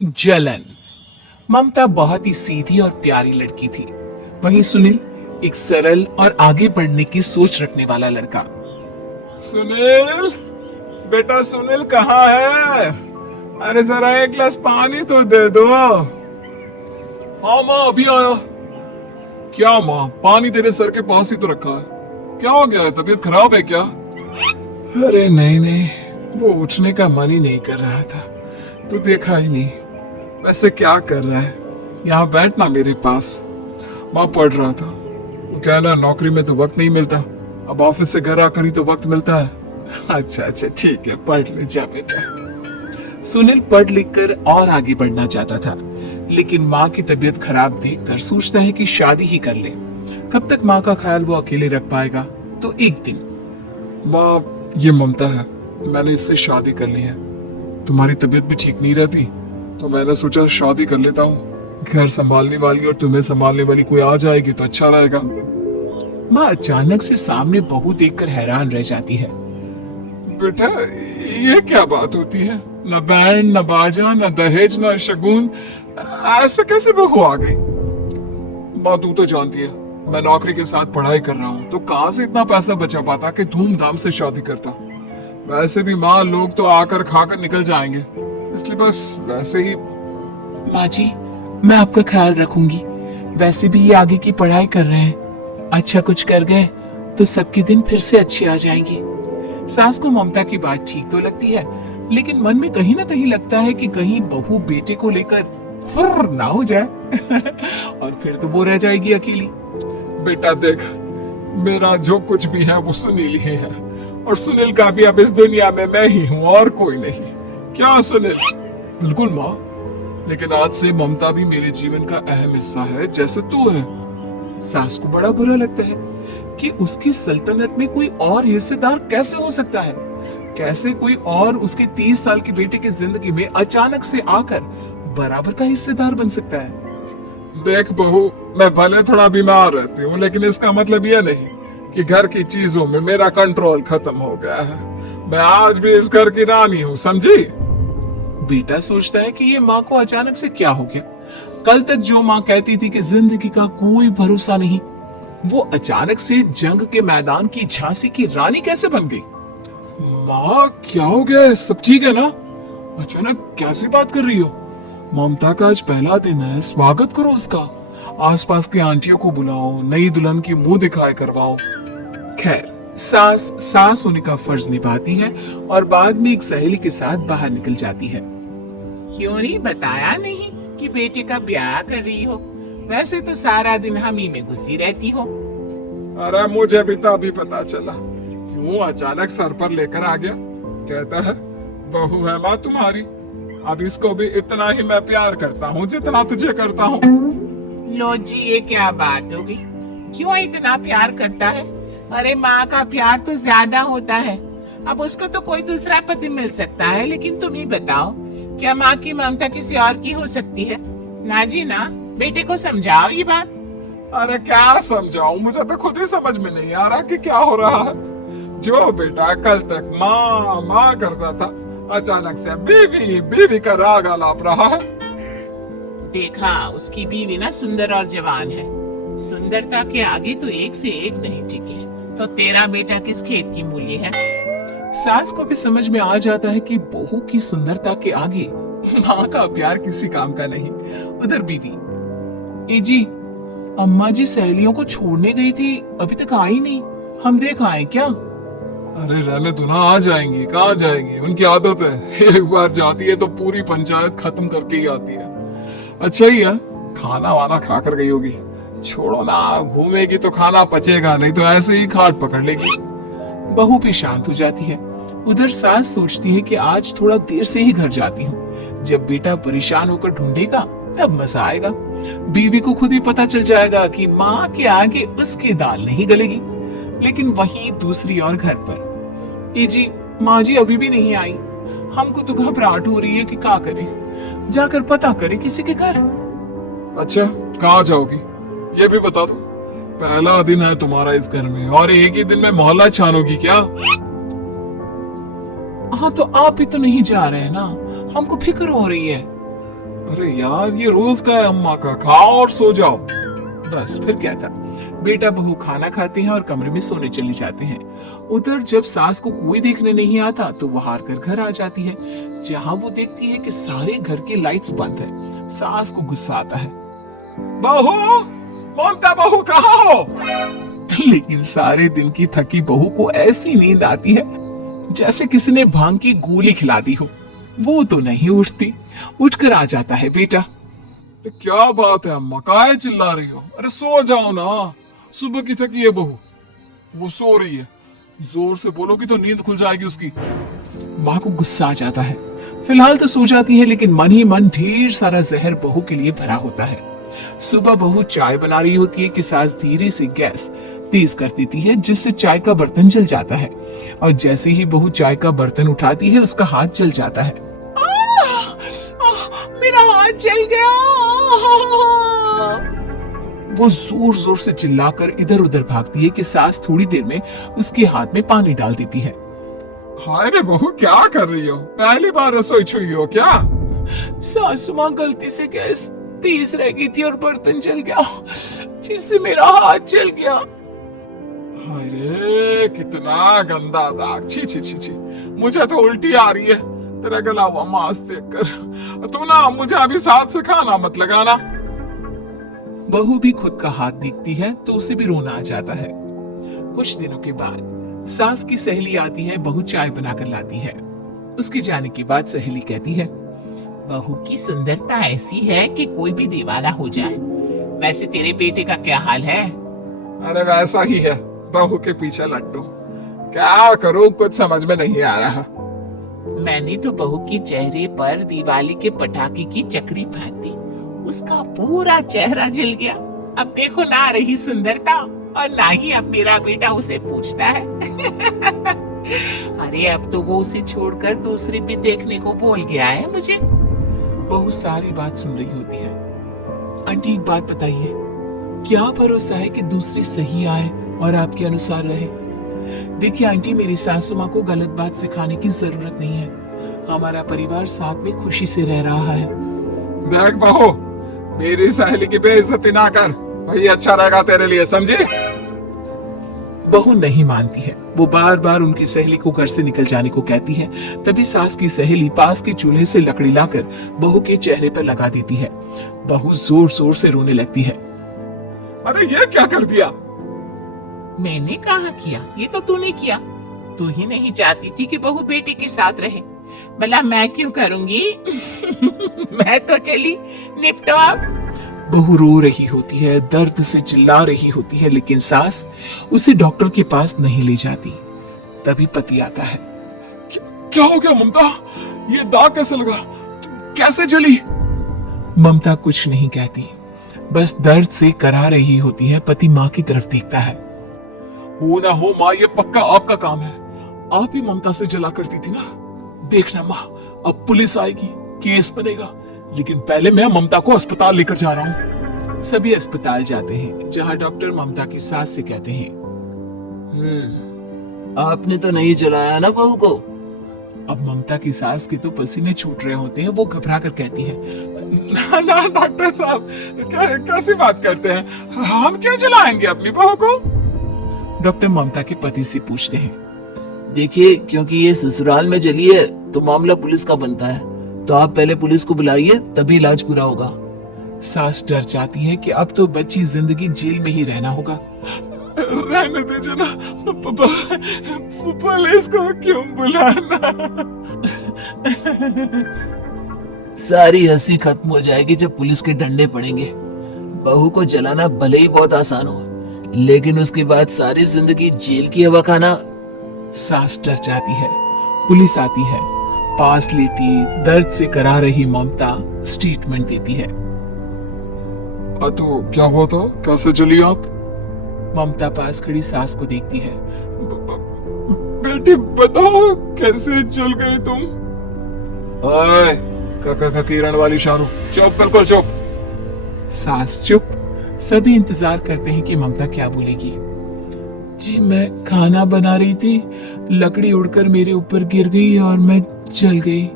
जलन। ममता बहुत ही सीधी और प्यारी लड़की थी। वहीं सुनील एक सरल और आगे बढ़ने की सोच रखने वाला लड़का। सुनील, बेटा सुनील कहाँ है? अरे जरा एक गिलास पानी तो दे दो। हाँ माँ अभी आया। क्या माँ, पानी तेरे सर के पास ही तो रखा है। क्या हो गया है, तबीयत खराब है क्या? अरे नहीं नहीं, वो उठने का मन ही नहीं कर रहा था। तू देखा ही नहीं। वैसे क्या कर रहा है? यहाँ बैठना मेरे पास। माँ पढ़ रहा था। वो क्या है ना, नौकरी में तो वक्त नहीं मिलता, अब ऑफिस से घर आकर ही तो वक्त मिलता है। अच्छा अच्छा ठीक है, पढ़ ले जा बेटा। सुनील पढ़ लिख कर और आगे बढ़ना चाहता था, लेकिन माँ की तबीयत खराब देखकर सोचता है कि शादी ही कर ले। कब तक माँ का ख्याल वो अकेले रख पाएगा? तो एक दिन, माँ ये ममता है, मैंने इससे शादी कर ली है। तुम्हारी तबीयत भी ठीक नहीं रहती, तो मैंने सोचा शादी कर लेता हूँ। घर संभालने वाली और तुम्हें संभालने वाली कोई आ जाएगी तो अच्छा रहेगा। माँ अचानक से सामने बहू देखकर हैरान रह जाती है। बेटा ये क्या बात होती है? न बैंड न बाजा न दहेज न शगुन, ऐसे कैसे बहू आ गई? माँ तू तो जानती है, मैं नौकरी के साथ पढ़ाई कर रहा हूँ, तो कहाँ से इतना पैसा बचा पाता कि धूमधाम से शादी करता। वैसे भी माँ लोग तो आकर खाकर निकल जाएंगे, इसलिए बस वैसे ही। माँ जी, मैं आपका ख्याल रखूंगी। वैसे भी ये आगे की पढ़ाई कर रहे हैं, अच्छा कुछ कर गए तो सबके दिन फिर से अच्छे आ जाएंगे। सास को ममता की बात ठीक तो लगती है, लेकिन मन में कहीं ना कहीं लगता है कि कहीं बहू बेटे को लेकर फुर्र ना हो जाए और फिर तो वो रह जाएगी अकेली। बेटा देख, मेरा जो कुछ भी है वो सुनील ही है, और सुनील का भी अब इस दुनिया में मैं ही हूँ और कोई नहीं। क्या सुनील? बिल्कुल माँ, लेकिन आज से ममता भी मेरे जीवन का अहम हिस्सा है, जैसे तू है। सास को बड़ा बुरा लगता है कि उसकी सल्तनत में कोई और हिस्सेदार कैसे हो सकता है। कैसे कोई और उसके 30 साल के बेटे की जिंदगी में अचानक से आकर बराबर का हिस्सेदार बन सकता है। देख बहू, मैं भले थोड़ा बीमार रहती हूँ, लेकिन इसका मतलब यह नहीं कि घर की चीजों में मेरा कंट्रोल खत्म हो गया है। मैं आज भी इस घर की रानी हूँ, समझी? बेटा सोचता है कि ये माँ को अचानक से क्या हो गया। कल तक जो माँ कहती थी कि जिंदगी का कोई भरोसा नहीं, वो अचानक से जंग के मैदान की झांसी की रानी कैसे बन गई? माँ क्या हो गया है? सब ठीक है ना? अचानक कैसी बात कर रही हो? ममता का आज पहला दिन है, स्वागत करो उसका। आसपास की आंटियों को बुलाओ, नई दुल्हन की मुंह दिखाए करवाओ। खैर, सास सास होने का फर्ज निभाती है और बाद में एक सहेली के साथ बाहर निकल जाती है। क्यों नहीं बताया नहीं कि बेटे का ब्याह कर रही हो? वैसे तो सारा दिन हम ही में घुसी रहती हो। अरे मुझे भी तो अभी पता चला, क्यों अचानक सर पर लेकर आ गया। कहता है बहू है माँ तुम्हारी, अब इसको भी इतना ही मैं प्यार करता हूँ जितना तुझे करता हूँ। लो जी, ये क्या बात होगी? क्यों इतना प्यार करता है? अरे माँ का प्यार तो ज्यादा होता है। अब उसको तो कोई दूसरा पति मिल सकता है, लेकिन तुम ही बताओ, क्या माँ की ममता किसी और की हो सकती है? ना जी ना, बेटे को समझाओ ये बात। अरे क्या समझाऊं, मुझे तो खुद ही समझ में नहीं आ रहा कि क्या हो रहा है। जो बेटा कल तक माँ माँ करता था, अचानक से बीवी बीवी का राग आलाप रहा है। देखा, उसकी बीवी ना सुंदर और जवान है। सुंदरता के आगे तो एक से एक नहीं टिके, तो तेरा बेटा किस खेत की मूली है? सास को भी समझ में आ जाता है कि बहू की सुंदरता के आगे माँ का प्यार किसी काम का नहीं। उधर बीवी, ए जी, अम्मा जी सहेलियों को छोड़ने गई थी, अभी तक आई नहीं, हम देख आए क्या? अरे रहने दो ना, आ जाएंगी। कहाँ जाएंगी, उनकी आदत है, एक बार जाती है तो पूरी पंचायत खत्म करके ही आती है। अच्छा ही है, खाना वाना खा कर गई होगी। छोड़ो ना, घूमेगी तो खाना पचेगा, नहीं तो ऐसे ही खाट पकड़ लेगी। बहू भी शांत हो जाती है। उधर सास सोचती है कि आज थोड़ा देर से ही घर जाती हूँ, जब बेटा परेशान होकर ढूंढेगा तब मजा आएगा। बीवी को खुद ही पता चल जाएगा कि माँ के आगे उसकी दाल नहीं गलेगी। लेकिन वहीं दूसरी ओर घर पर, ए जी, माँ जी अभी भी नहीं आई। हमको तो घबराहट हो रही है कि क्या करें, जाकर पता करें किसी के घर। अच्छा, कहाँ जाओगी ये भी बता दो। पहला दिन है तुम्हारा इस घर में, और एक ही दिन में मोहल्ला छानोगी क्या? हाँ तो आप भी तो नहीं जा रहे हैं ना, हमको फिक्र हो रही है। अरे यार, ये रोज का है अम्मा का, खाओ और सो जाओ। बस फिर क्या था, बेटा बहू खाना खाते हैं और कमरे में सोने चले जाते हैं। उधर जब सास को कोई देखने नहीं आता तो वो हार कर घर आ जाती है, जहाँ वो देखती है कि सारे घर की लाइट्स बंद है। सास को गुस्सा आता है, बहू, ममता बहू कहाँ हो? लेकिन सारे दिन की थकी बहू को ऐसी नींद आती है जैसे किसी ने भांग की गोली खिला दी हो। वो तो नहीं उठती। उठकर आ जाता है बेटा। अरे क्या बात है अम्मा, काहे चिल्ला रही हो? अरे सो जाओ ना, सुबह की थकी है बहू, वो सो रही है। जोर से बोलोगी तो नींद खुल जाएगी उसकी। माँ को गुस्सा आ जाता है। फिलहाल तो सो जाती है, लेकिन मन ही मन ढेर सारा जहर बहू के लिए भरा होता है। सुबह बहू चाय बना रही होती है कि सास धीरे से गैस तेज कर देती है, जिससे चाय का बर्तन जल जाता है। और जैसे ही बहू चाय का बर्तन उठाती है, उसका हाथ जल जाता है। मेरा हाथ जल गया। वो जोर जोर से चिल्लाकर इधर उधर भागती है कि सास थोड़ी देर में उसके हाथ में पानी डाल देती है। हाय रे बहू, क्या कर रही हो? पहली बार रसोई छुई हो क्या? सासू माँ गलती से गैस तेज रह गई थी और बर्तन जल गया, जिससे मेरा हाथ जल गया। हाय रे, कितना गंदा दाग। छी छी छी छी, मुझे तो उल्टी आ रही है तेरा गला हुआ मांस देखकर। तू ना मुझे अभी साथ से खाना मत लगाना। बहू भी खुद का हाथ देखती है तो उसे भी रोना आ जाता है। कुछ दिनों के बाद सास की सहेली आती है, बहू चाय बनाकर लाती है। उसके जाने के बाद सहेली कहती है, बहू की सुंदरता ऐसी है कि कोई भी दीवाना हो जाए। वैसे तेरे बेटे का क्या हाल है? अरे वैसा ही है, बहू के पीछे लट्टू। क्या करूं, कुछ समझ में नहीं आ रहा। मैंने तो बहू के चेहरे पर दिवाली के पटाखे की चक्री फेंक दी, उसका पूरा चेहरा जल गया। अब देखो ना रही सुंदरता, और ना ही अब मेरा बेटा उसे पूछता है। अरे अब तो वो उसे छोड़कर दूसरे पे देखने को बोल गया है मुझे। बहू सारी बात सुन रही होती है। आंटी एक बात बताइए, क्या भरोसा है कि दूसरी सही आए और आपके अनुसार रहे? देखिए आंटी, मेरी सासू माँ को गलत बात सिखाने की जरूरत नहीं है। हमारा परिवार साथ में खुशी से रह रहा है। देख बहू, मेरी सहेली की बेइज्जती ना कर, वही अच्छा रहेगा तेरे लिए, समझी? बहू नहीं मानती है। वो बार बार उनकी सहेली को घर से निकल जाने को कहती है। तभी सास की सहेली पास के चूल्हे से लकड़ी लाकर बहू के चेहरे पर लगा देती है। बहू जोर जोर से रोने लगती है। अरे ये क्या कर दिया? मैंने कहा किया, ये तो तूने किया। तू ही नहीं चाहती थी कि बहू बेटे के साथ रहे, भला मैं क्यों करूंगी? मैं तो चली, निपटो अब। बहू रो रही होती है, दर्द से चिल्ला रही होती है, लेकिन सास उसे डॉक्टर के पास नहीं ले जाती। तभी पति आता है। क्या हो गया ममता? ये दाग कैसे लगा? कैसे जली? ममता कुछ नहीं कहती, बस दर्द से करा रही होती है। पति माँ की तरफ देखता है। हो ना हो माँ, ये पक्का आपका काम है। आप ही ममता से जला करती थी ना। देखना माँ, अब पुलिस आएगी, केस बनेगा, लेकिन पहले मैं ममता को अस्पताल लेकर जा रहा हूँ। सभी अस्पताल जाते हैं, जहाँ डॉक्टर ममता की सास से कहते हैं, आपने तो नहीं जलाया ना बहू को? अब ममता की सास के तो पसीने छूट रहे होते हैं। वो घबरा कर कहती है, ना ना डॉक्टर साहब, कैसी बात करते हैं? हम क्यों जलाएंगे अपनी बहू को? डॉक्टर ममता के पति से पूछते हैं। देखिए, क्योंकि ये ससुराल में जली है तो मामला पुलिस का बनता है, तो आप पहले पुलिस को बुलाइए, तभी इलाज पूरा होगा। सास डर जाती है कि अब तो बच्ची जिंदगी जेल में ही रहना होगा। रहने दीजिए ना, पुलिस को क्यों बुलाना? सारी हंसी खत्म हो जाएगी जब पुलिस के डंडे पड़ेंगे। बहू को जलाना भले ही बहुत आसान हो, लेकिन उसके बाद सारी जिंदगी जेल की हवा खाना। सास डर जाती है। पुलिस आती है। पास लेटी दर्द से करा रही ममता स्टेटमेंट देती है। तो क्या हुआ था? कैसे जली आप? ममता पास खड़ी सास को देखती है। बेटी बताओ, कैसे जल गई तुम? ओए, का किरण वाली शाहरुख, चुप, बिल्कुल चुप। सास चुप। सभी इंतजार करते हैं कि ममता क्या बोलेगी। जी मैं खाना बना रही थी, लकड़ी उड़कर मेरे ऊपर गिर गई और मैं जल गई।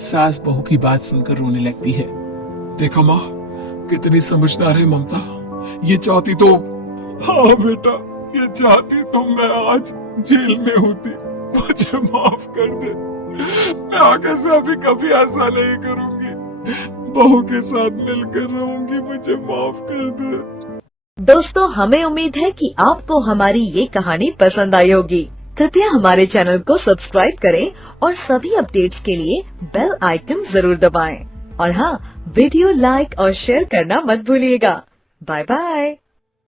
सास बहू की बात सुनकर रोने लगती है। देखा माँ, कितनी समझदार है ममता। ये चाहती तो, हाँ बेटा, ये चाहती तो मैं आज जेल में होती। मुझे माफ कर दे। मैं आगे से अभी कभी ऐसा नहीं करूंगी। बहू के साथ मिलकर रहूंगी। मुझे माफ कर दे। दोस्तों, हमें उम्मीद है कि आपको हमारी ये कहानी पसंद आई होगी। कृपया हमारे चैनल को सब्सक्राइब करें और सभी अपडेट्स के लिए बेल आइकन जरूर दबाएं। और हाँ, वीडियो लाइक और शेयर करना मत भूलिएगा। Bye bye.